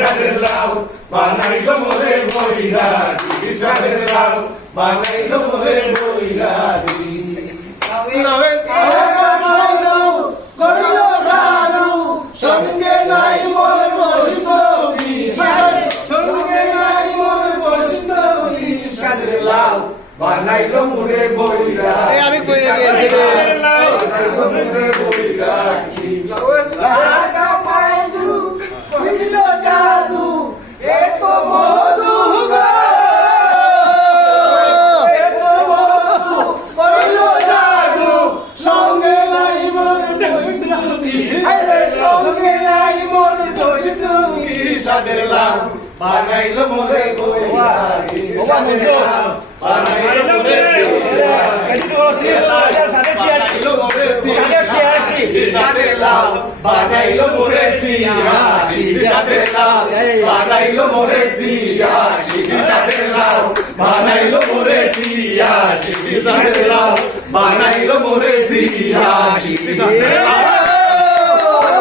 সাদের লাউ বানাইলো মোরে বৈরাগী সাদের লাউ বানাইলো মোরে বৈরাগী সঙ্গে নাই মোর বৈষ্ণবী সঙ্গে নাই মোর বৈষ্ণবী সাদের লাউ বানাইলো মোরে বৈরাগী আমি কই দিয়েছি বানাইলো মোরে বৈরাগী লাগা বন্ধু কইল জাদু এত মধু গো এত মধু কইল জাদু সঙ্গে নাই মোর বৈষ্ণবী আরে সঙ্গে নাই মোর বৈষ্ণবী সাদের লাউ বানাইলো মোরে বৈরাগী সাদের লাউ বানাইলো মোরে বানাইলো মোরে সাদের লাউ বানাইলো মোরে সিয়াশি সাদের লাউ বানাইলো মোরে সিয়াশি সাদের লাউ বানাইলো মোরে সিয়াশি সাদের লাউ বানাইলো মোরে সিয়াশি সাদের লাউ